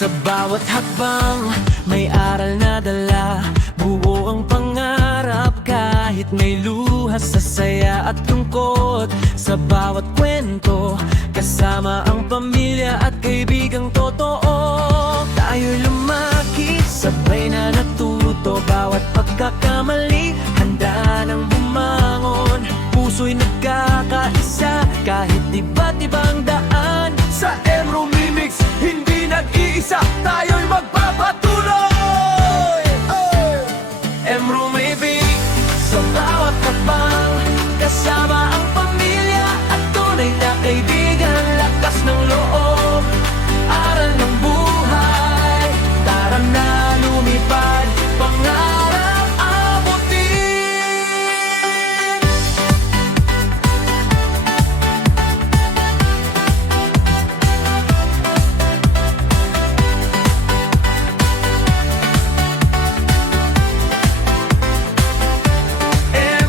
Sa bawat hakbang, may aral na dala. Buo ang pangarap kahit may luha sa saya at lungkot. Sa bawat kwento, kasama ang pamilya at kaibigang totoo. Tayo'y lumaki, sabay na natuto. Bawat pagkakamali, handa nang bumangon. Puso'y nagkakaisa, kahit iba't ibang daan. Sa Mromimix, hindi nag-iisa, tayo'y magpapatuloy. Mromimix, sa bawat hakbang, kasama ang pamilya at tunay na kaibigan. Lakas ng loob, aral ng buhay. Tara na lumipad, pangarap abutin.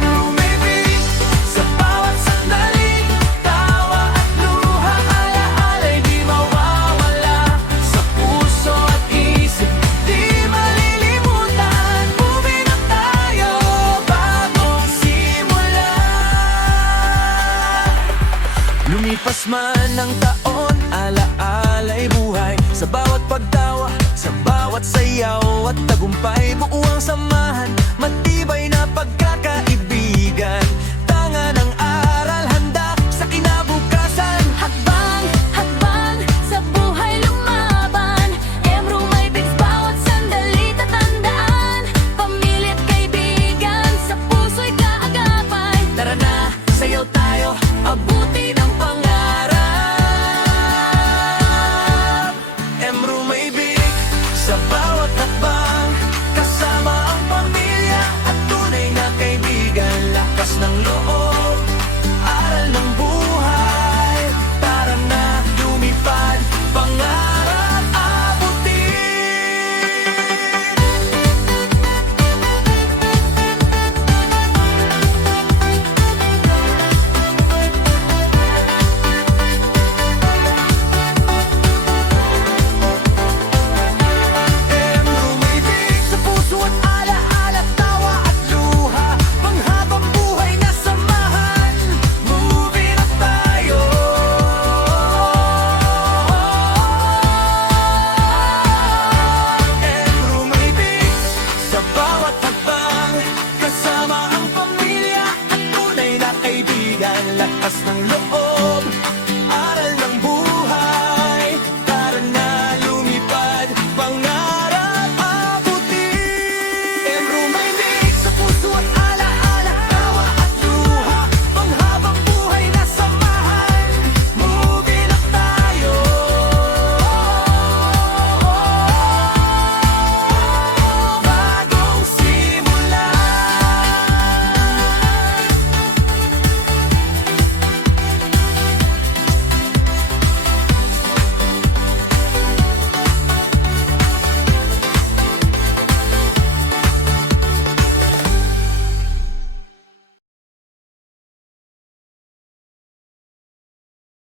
Mromimix, sa bawat sandali, tawa at luha, ala-ala'y di mawawala. Sa puso at isip, di malilimutan. Moving na tayo, bagong simula. Lumipas man ang taon, ala-ala'y buhay. Sa bawat pagtawa, sa bawat sayaw at tagumpay, buo ang samahan.